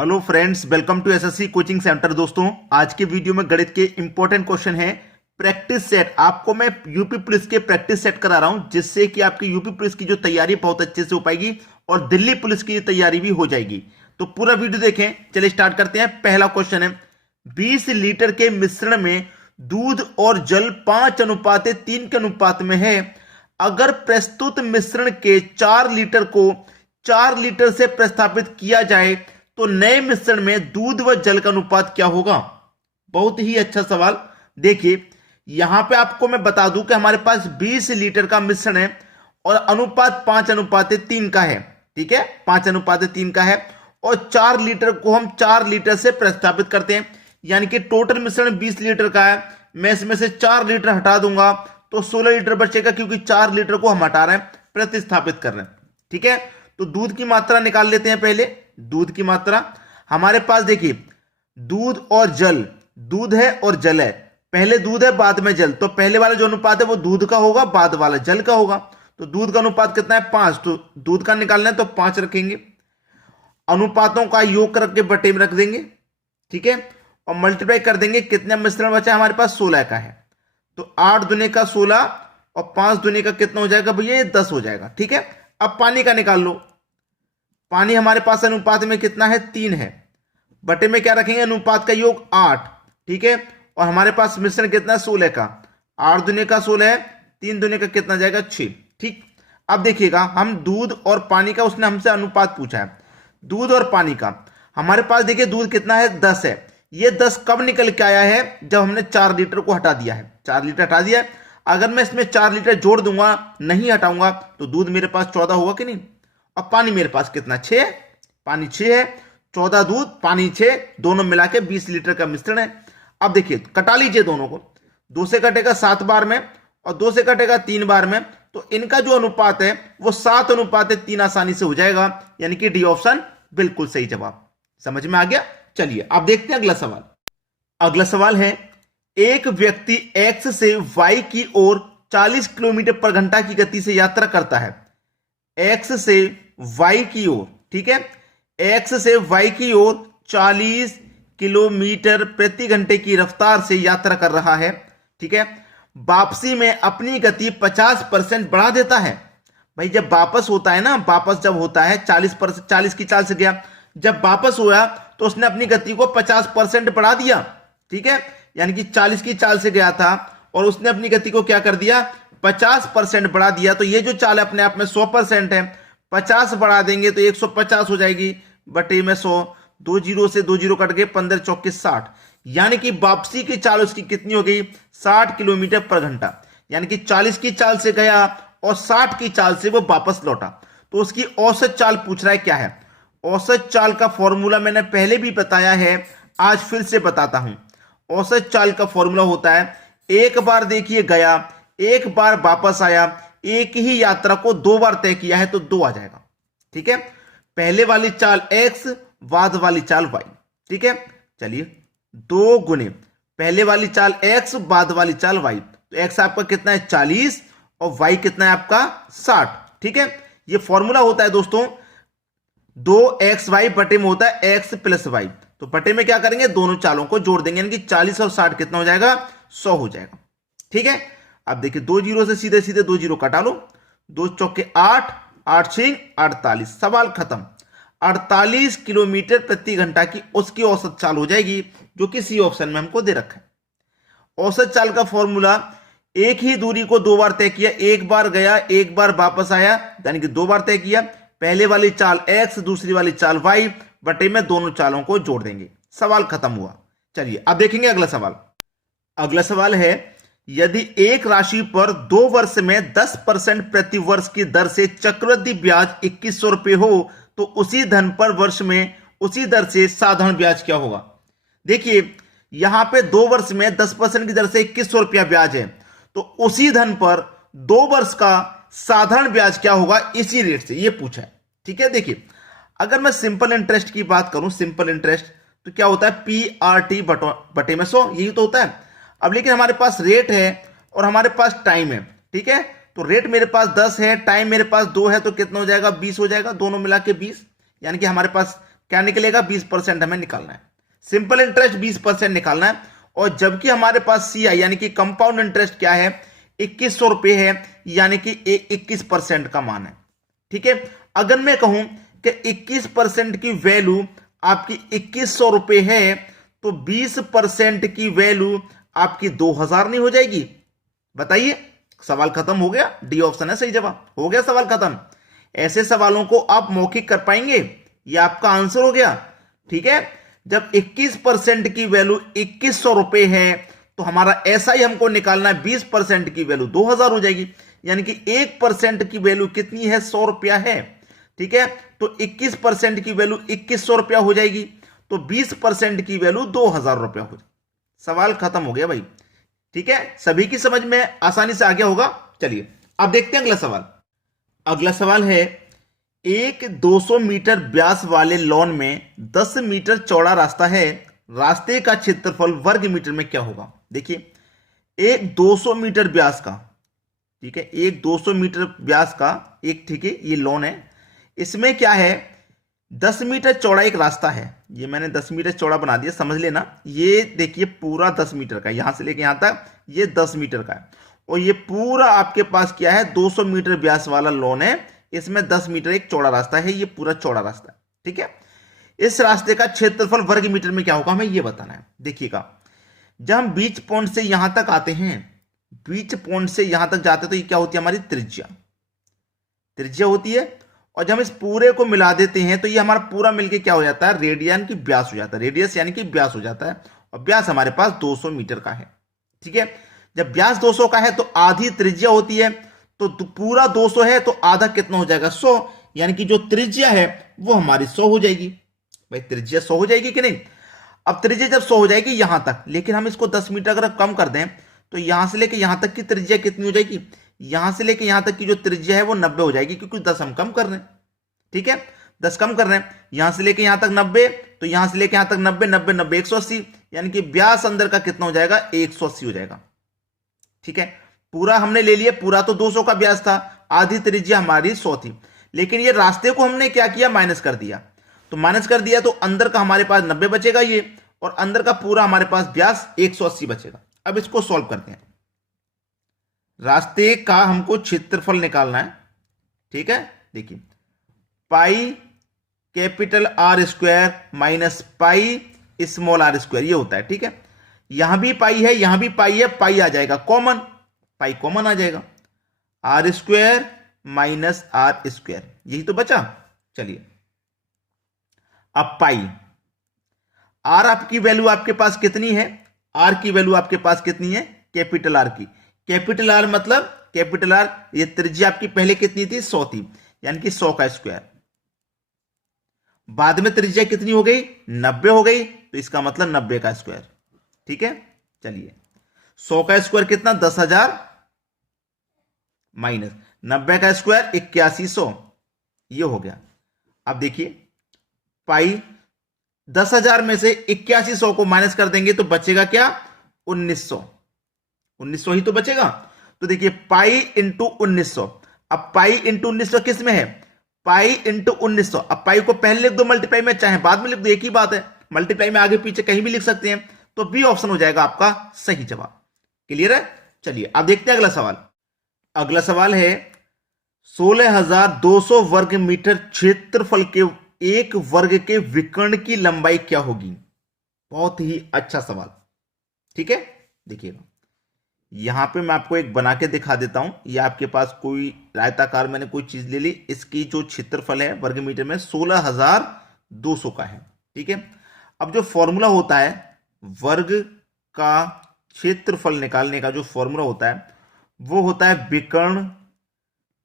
Hello friends, welcome to SSC coaching centre. दोस्तों, आज के वीडियो में गणित के इंपॉर्टेंट क्वेश्चन है प्रैक्टिस सेट। आपको मैं यूपी पुलिस के प्रैक्टिस सेट करा रहा हूं, जिससे कि आपकी यूपी पुलिस की जो तैयारी बहुत अच्छे से हो पाएगी और दिल्ली पुलिस की तैयारी भी हो जाएगी। तो पूरा वीडियो देखें। चलिए स्टार्ट करते हैं। पहला क्वेश्चन है, 20 लीटर के मिश्रण में दूध और जल 5:3 के अनुपात में है। अगर प्रस्तुत मिश्रण के 4 लीटर को 4 लीटर से प्रतिस्थापित किया जाए तो नए मिश्रण में दूध व जल का अनुपात क्या होगा। बहुत ही अच्छा सवाल। देखिए, यहां पे आपको मैं बता दूं कि हमारे पास 20 लीटर का मिश्रण है और अनुपात 5:3 का है। ठीक है, 5:3 का है और 4 लीटर को हम 4 लीटर से प्रतिस्थापित करते हैं, यानी कि टोटल मिश्रण 20 लीटर का है। मैं इसमें से 4 लीटर हटा दूंगा तो 16 लीटर बचेगा, क्योंकि 4 लीटर को हम हटा रहे हैं, प्रतिस्थापित कर रहे हैं। ठीक है, तो दूध की मात्रा निकाल लेते हैं। पहले दूध की मात्रा हमारे पास, देखिए, दूध और जल, दूध है और जल है। पहले दूध है बाद में जल, तो पहले वाला जो अनुपात है वो दूध का होगा, बाद वाला जल का होगा। तो दूध का अनुपात कितना है? 5। तो दूध का निकालना है तो 5 रखेंगे, अनुपातों का योग करके बटे में रख देंगे। ठीक है, और मल्टीप्लाई कर देंगे। कितना मिश्रण बचा हमारे पास? 16 का है। तो 8 दूने का 16 और 5 दूने का कितना हो जाएगा भैया? ये 10 हो जाएगा। ठीक है, अब पानी का निकाल लो। पानी हमारे पास अनुपात में कितना है? 3 है। बटे में क्या रखेंगे? अनुपात का योग 8। ठीक है, और हमारे पास मिश्रण कितना है? 16 का। 8 दूने का 16 है, 3 दूने का कितना जाएगा? 6। ठीक, अब देखिएगा, हम दूध और पानी का, उसने हमसे अनुपात पूछा है। दूध और पानी का हमारे पास, देखिए, दूध कितना है? 10 है। ये 10 कब निकल के आया है? जब हमने 4 लीटर को हटा दिया है। 4 लीटर हटा दिया है। अगर मैं इसमें 4 लीटर जोड़ दूंगा, नहीं हटाऊंगा, तो दूध मेरे पास 14 होगा कि नहीं? अब पानी मेरे पास कितना? 6 है। पानी 6 है, 14 दूध, पानी 6, दोनों मिला के 20 लीटर का मिश्रण है। अब देखिए, कटा लीजिए दोनों को। 2 से कटेगा 7 बार में और 2 से कटेगा 3 बार में, तो इनका जो अनुपात है वो 7:3 आसानी से हो जाएगा, यानी कि डी ऑप्शन बिल्कुल सही जवाब। समझ में आ गया? चलिए अब देखते हैं अगला सवाल। अगला सवाल है, एक व्यक्ति एक्स से वाई की ओर 40 किलोमीटर पर घंटा की गति से यात्रा करता है। एक्स से वाई की ओर, ठीक है, एक्स से वाई की ओर 40 किलोमीटर प्रति घंटे की रफ्तार से यात्रा कर रहा है। ठीक है, वापसी में अपनी गति 50% बढ़ा देता है। भाई, जब वापस होता है ना, वापस जब होता है 40 की चाल से गया, जब वापस हुआ तो उसने अपनी गति को 50% बढ़ा दिया। ठीक है, यानी कि 40 की चाल से गया था और उसने अपनी गति को क्या कर दिया? 50% बढ़ा दिया। तो ये जो चाल है अपने आप में 100% है। 50 बढ़ा देंगे तो 150 हो जाएगी, बटे में 100। 2 जीरो से 2 जीरो कट गए, 15 चौके 60, यानी कि वापसी की चाल उसकी कितनी हो गई? 60 किलोमीटर पर घंटा। यानी कि 40 की चाल से गया और 60 की चाल से वो वापस लौटा। तो उसकी औसत चाल पूछ रहा है, क्या है? औसत चाल का फॉर्मूला मैंने पहले भी बताया है, आज फिर से बताता हूं। औसत चाल का फॉर्मूला होता है, एक बार देखिए गया, एक बार वापस आया, एक ही यात्रा को 2 बार तय किया है तो 2 आ जाएगा। ठीक है, पहले वाली चाल x, बाद वाली चाल y। ठीक है, चलिए 2 गुने पहले वाली चाल x, बाद वाली चाल y। तो x आपका कितना है? 40 और y कितना है आपका? 60। ठीक है, ये फॉर्मूला होता है दोस्तों, 2xy बटे में होता है x प्लस y। तो बटे में क्या करेंगे? दोनों चालों को जोड़ देंगे, यानी कि 40 और 60 कितना हो जाएगा? 100 हो जाएगा। ठीक है, अब देखिए, 2 जीरो से सीधे सीधे 2 जीरो कटा लो। 2 चौके 8, 8 6 48, सवाल खत्म। 48 किलोमीटर प्रति घंटा की उसकी औसत चाल हो जाएगी, जो कि सी ऑप्शन में हमको दे रखा है। औसत चाल का फॉर्मूला, एक ही दूरी को 2 बार तय किया, एक बार गया, एक बार वापस आया, यानी कि 2 बार तय किया। पहले वाली चाल x, दूसरी वाली चाल y, बटे में दोनों चालों को जोड़ देंगे। सवाल खत्म हुआ। चलिए अब देखेंगे अगला सवाल। अगला सवाल है, यदि एक राशि पर 2 वर्ष में 10% प्रति वर्ष की दर से चक्रवृद्धि ब्याज 2100 रुपये हो, तो उसी धन पर वर्ष में उसी दर से साधारण ब्याज क्या होगा? देखिए, यहां पे 2 वर्ष में 10% की दर से 2100 रुपया ब्याज है, तो उसी धन पर 2 वर्ष का साधारण ब्याज क्या होगा इसी रेट से, ये पूछा है। ठीक है, देखिए, अगर मैं सिंपल इंटरेस्ट की बात करूं, सिंपल इंटरेस्ट, तो क्या होता है? PRT बटे में 100, यही तो होता है। अब लेकिन हमारे पास रेट है और हमारे पास टाइम है। ठीक है, तो रेट मेरे पास 10 है, टाइम मेरे पास 2 है, तो कितना हो जाएगा? 20 हो जाएगा, दोनों मिला के 20, यानी कि हमारे पास क्या निकलेगा, 20% हमें निकालना है। सिंपल इंटरेस्ट 20% निकालना है। और जबकि हमारे पास CI यानी कि कंपाउंड इंटरेस्ट क्या है, 2100 रुपए है, यानी कि 21% का मान है। ठीक है, अगर मैं कहूं कि 21% की वैल्यू आपकी 2100 रुपए है, तो 20% की वैल्यू आपकी 2000 नहीं हो जाएगी? बताइए, सवाल खत्म हो गया। डी ऑप्शन है सही जवाब, हो गया सवाल खत्म। ऐसे सवालों को आप मौखिक कर पाएंगे, ये आपका आंसर हो गया। ठीक है, जब 21% की वैल्यू 2100 रुपए है, तो हमारा ऐसा ही हमको निकालना है, 20% की वैल्यू 2000 हो जाएगी, यानी कि 1% की वैल्यू कितनी है, 100 रुपया है। ठीक है, तो 21% की वैल्यू 2100 रुपया हो जाएगी, तो 20% की वैल्यू 2000 रुपया हो जाएगी। सवाल खत्म हो गया भाई। ठीक है, सभी की समझ में आसानी से आ गया होगा। चलिए अब देखते हैं अगला सवाल। अगला सवाल है, एक 200 मीटर व्यास वाले लॉन में 10 मीटर चौड़ा रास्ता है, रास्ते का क्षेत्रफल वर्ग मीटर में क्या होगा? देखिए, एक 200 मीटर व्यास का, ठीक है, एक 200 मीटर व्यास का एक, ठीक है, ये लॉन है। इसमें क्या है, 10 मीटर चौड़ा एक रास्ता है। ये मैंने 10 मीटर चौड़ा बना दिया, समझ लेना। ये देखिए पूरा 10 मीटर का, यहां से लेके यहां तक ये 10 मीटर का है। और ये पूरा आपके पास क्या है, 200 मीटर व्यास वाला लॉन है। इसमें 10 मीटर एक चौड़ा रास्ता है, ये पूरा चौड़ा रास्ता है। ठीक है, इस रास्ते का क्षेत्रफल वर्ग मीटर में क्या होगा, हमें ये बताना है। देखिएगा, जब हम बीच पॉइंट से यहां तक आते हैं, बीच पॉइंट से यहां तक जाते हैं, तो ये क्या होती है, हमारी त्रिज्या, त्रिज्या होती है। और जब हम इस पूरे को मिला देते हैं, तो ये हमारा पूरा मिलके क्या हो जाता है, रेडियन की व्यास हो जाता है। रेडियस यानी कि व्यास हो जाता है, और व्यास हमारे पास 200 मीटर का है। ठीक है, जब व्यास 200 का है, तो आधी त्रिज्या होती है। तो पूरा 200 है, तो आधा कितना हो जाएगा, 100, यानी कि जो त्रिज्या है वो हमारी 100 हो जाएगी। भाई त्रिज्या 100 हो जाएगी कि नहीं? अब त्रिज्या जब 100 हो जाएगी यहां तक, लेकिन हम इसको 10 मीटर अगर कम कर दें, तो यहां से लेके यहां तक की त्रिज्या कितनी हो जाएगी, यहां से लेके यहां तक की जो त्रिज्या है वो 90 हो जाएगी, क्योंकि 10 हम कम कर रहे हैं। ठीक है, 10 कम कर रहे हैं, यहां से लेके यहां तक 90, तो यहां से लेके यहां तक 90, 90, 90, 180, यानी कि व्यास अंदर का कितना हो जाएगा, 180 हो जाएगा। ठीक है, पूरा हमने ले लिया, पूरा तो 200 का व्यास था, आधी त्रिज्या हमारी 100 थी, लेकिन ये रास्ते को हमने क्या किया, माइनस कर दिया। तो माइनस कर दिया, तो अंदर का हमारे पास 90 बचेगा ये, और अंदर का पूरा हमारे पास व्यास 180 बचेगा। अब इसको सॉल्व करते हैं। रास्ते का हमको क्षेत्रफल निकालना है। ठीक है, देखिए, pi capital R square minus pi small R square, ये होता है। ठीक है, यहां भी पाई है, यहां भी पाई है, पाई आ जाएगा कॉमन, पाई कॉमन आ जाएगा, R square minus R square, यही तो बचा। चलिए, अब पाई, आर आपकी वैल्यू आपके पास कितनी है, आर की वैल्यू आपके पास कितनी है, कैपिटल आर की। कैपिटल आर मतलब कैपिटल आर, ये त्रिज्या आपकी पहले कितनी थी, 100 थी, यानी कि 100 का स्क्वायर। बाद में त्रिज्या कितनी हो गई, 90 हो गई, तो इसका मतलब 90 का स्क्वायर। ठीक है, चलिए, 100 का स्क्वायर कितना, 10,000 माइनस 90 का स्क्वायर 8100, ये हो गया। अब देखिए, पाई 10,000 में से 8100 को माइनस कर देंगे, तो बचेगा क्या, 1900, 1900 ही तो बचेगा। तो देखिए, पाई इंटू 1900, अब पाई इंटू 1900 किस में है, पाई इंटू 1900। अब पाई को पहले लिख दो मल्टीप्लाई में, चाहे बाद में लिख दो, एक ही बात है, मल्टीप्लाई में आगे पीछे कहीं भी लिख सकते हैं। तो बी ऑप्शन हो जाएगा आपका सही जवाब। क्लियर है? चलिए अब देखते हैं अगला सवाल। अगला सवाल है, 16,200 वर्ग मीटर क्षेत्रफल के एक वर्ग के विकर्ण की लंबाई क्या होगी? बहुत ही अच्छा सवाल। ठीक है, देखिएगा, यहां पे मैं आपको एक बना के दिखा देता हूं। ये आपके पास कोई आयताकार मैंने कोई चीज ले ली, इसकी जो क्षेत्रफल है वर्ग मीटर में 16,200 का है। ठीक है, अब जो फॉर्मूला होता है वर्ग का क्षेत्रफल निकालने का, जो फॉर्मूला होता है वो होता है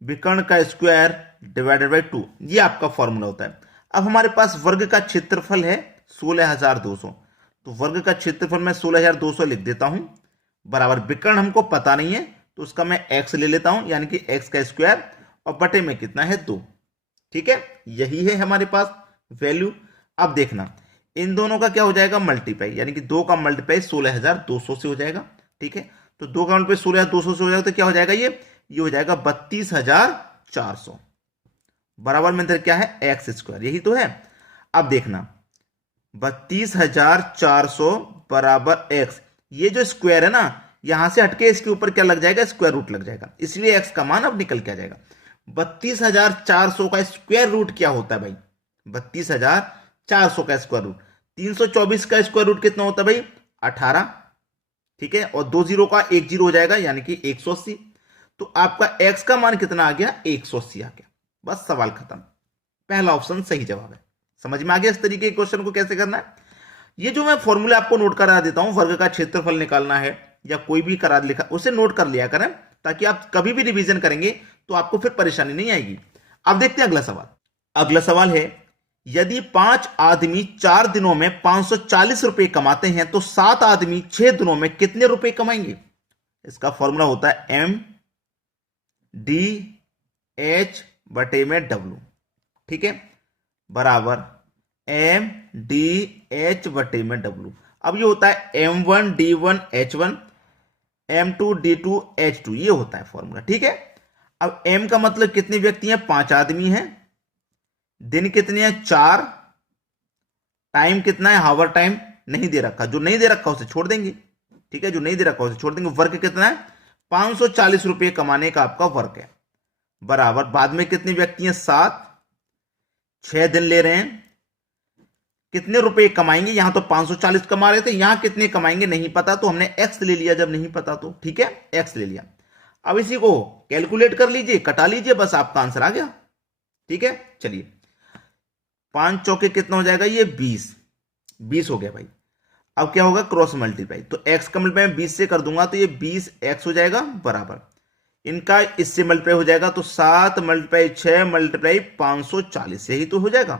विकर्ण का स्क्वायर डिवाइडेड बाई 2, ये आपका फॉर्मूला होता है। अब हमारे पास वर्ग का क्षेत्रफल है 16,200, तो वर्ग का क्षेत्रफल मैं 16,200 लिख देता हूं, बराबर विकर्ण हमको पता नहीं है, तो उसका मैं x ले लेता हूं, यानी कि x का स्क्वायर, और बटे में कितना है 2। ठीक है, यही है हमारे पास वैल्यू। अब देखना, इन दोनों का क्या हो जाएगा, मल्टीप्लाई, यानी कि 2 का मल्टीप्लाई 16,200 से हो जाएगा। ठीक है, तो 2 का मल्टीप्लाई 16,200 से हो जाएगा, तो क्या हो जाएगा, ये हो जाएगा 32,400, बराबर में अंदर क्या है, एक्स स्क्वायर, यही तो है। अब देखना 32,400 बराबर एक्स, ये जो स्क्वायर है ना यहां से हटके इसके ऊपर क्या लग जाएगा, स्क्वायर रूट लग जाएगा, इसलिए एक्स का मान अब निकल के आ जाएगा। 32,400 का स्क्वायर रूट क्या होता है भाई, 32,400 का स्क्वायर रूट, 324 का स्क्वायर रूट कितना होता है भाई, 18, ठीक है, और 2 जीरो का 1 जीरो हो जाएगा यानी कि 180। तो आपका एक्स का मान कितना आ गया, 180 आ गया। बस सवाल खत्म, पहला ऑप्शन सही जवाब है। समझ में आ गया इस तरीके के क्वेश्चन को कैसे करना है। ये जो मैं फॉर्मूला आपको नोट करा देता हूं, वर्ग का क्षेत्रफल निकालना है या कोई भी करा लिखा, उसे नोट कर लिया करें ताकि आप कभी भी रिवीजन करेंगे तो आपको फिर परेशानी नहीं आएगी। अब देखते हैं अगला सवाल। अगला सवाल है, यदि 5 आदमी 4 दिनों में 540 रुपए कमाते हैं तो 7 आदमी 6 दिनों में कितने रुपए कमाएंगे। इसका फॉर्मूला होता है एम डी एच बटे में डब्ल्यू, ठीक है, बराबर एम डी एच बटे में डब्ल्यू। अब ये होता है M1 D1 H1 M2 D2 H2, ये होता है फॉर्मूला, ठीक है। अब M का मतलब कितने व्यक्ति हैं, 5 आदमी हैं, दिन कितने हैं, 4, टाइम कितना है, हावर टाइम नहीं दे रखा, जो नहीं दे रखा उसे छोड़ देंगे, ठीक है, जो नहीं दे रखा उसे छोड़ देंगे। वर्क कितना है, 540 रुपए कमाने का आपका वर्क है, बराबर बाद में कितने व्यक्ति हैं, 7, 6 दिन ले रहे हैं, कितने रुपए कमाएंगे, यहां तो 540 कमा रहे थे, यहां कितने कमाएंगे नहीं पता, तो हमने एक्स ले लिया, जब नहीं पता तो ठीक है एक्स ले लिया। अब इसी को कैलकुलेट कर लीजिए, कटा लीजिए, बस आपका आंसर आ गया, ठीक है। चलिए 5 चौके कितना हो जाएगा, ये 20 हो गया भाई। अब क्या होगा, क्रॉस मल्टीप्लाई, तो x का मल्टीप्लाई 20 से कर दूंगा तो ये 20x हो जाएगा, बराबर इनका इससे मल्टीप्लाई हो जाएगा तो 7 मल्टीप्लाई 6 मल्टीप्लाई 540, यही तो हो जाएगा,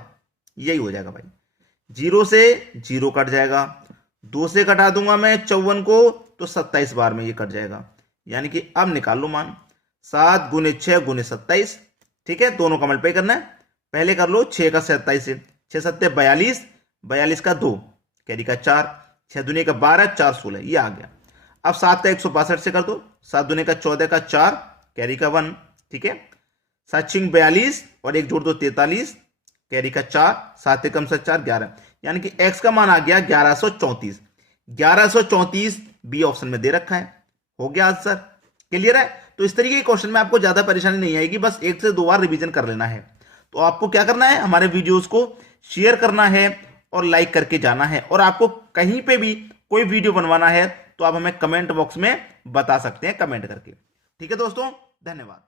यही हो जाएगा भाई। 0 से 0 कट जाएगा, 2 से कटा दूंगा मैं 54 को तो 27 बार में ये कट जाएगा, यानी कि अब निकाल लो मान 7 गुने 6 गुने 27, ठीक है, दोनों का मल्टीप्लाई करना है। पहले कर लो 6 का 27 से, 6 7 42, 42 का 2, कैरी का 4, 6 दूने का 12, 4 16, ये आ गया। अब 7 का 162 से कर दो, 7 दूने का 14 का 4, कैरी का 1, ठीक है, 7 छिंग 42 और 1 जोड़ दो 43, कैरी का 4, 7 कम 7 4 11, यानी कि x का मान आ गया 1134। 1134 बी ऑप्शन में दे रखा है, हो गया आंसर। क्लियर है। तो इस तरीके के क्वेश्चन में आपको ज्यादा परेशानी नहीं आएगी, बस 1 से 2 बार रिवीजन कर लेना है। तो आपको क्या करना है, हमारे वीडियोस को शेयर करना है और लाइक करके जाना है, और आपको कहीं पे भी कोई वीडियो बनवाना है तो आप हमें कमेंट बॉक्स में बता सकते हैं कमेंट करके। ठीक है दोस्तों, धन्यवाद।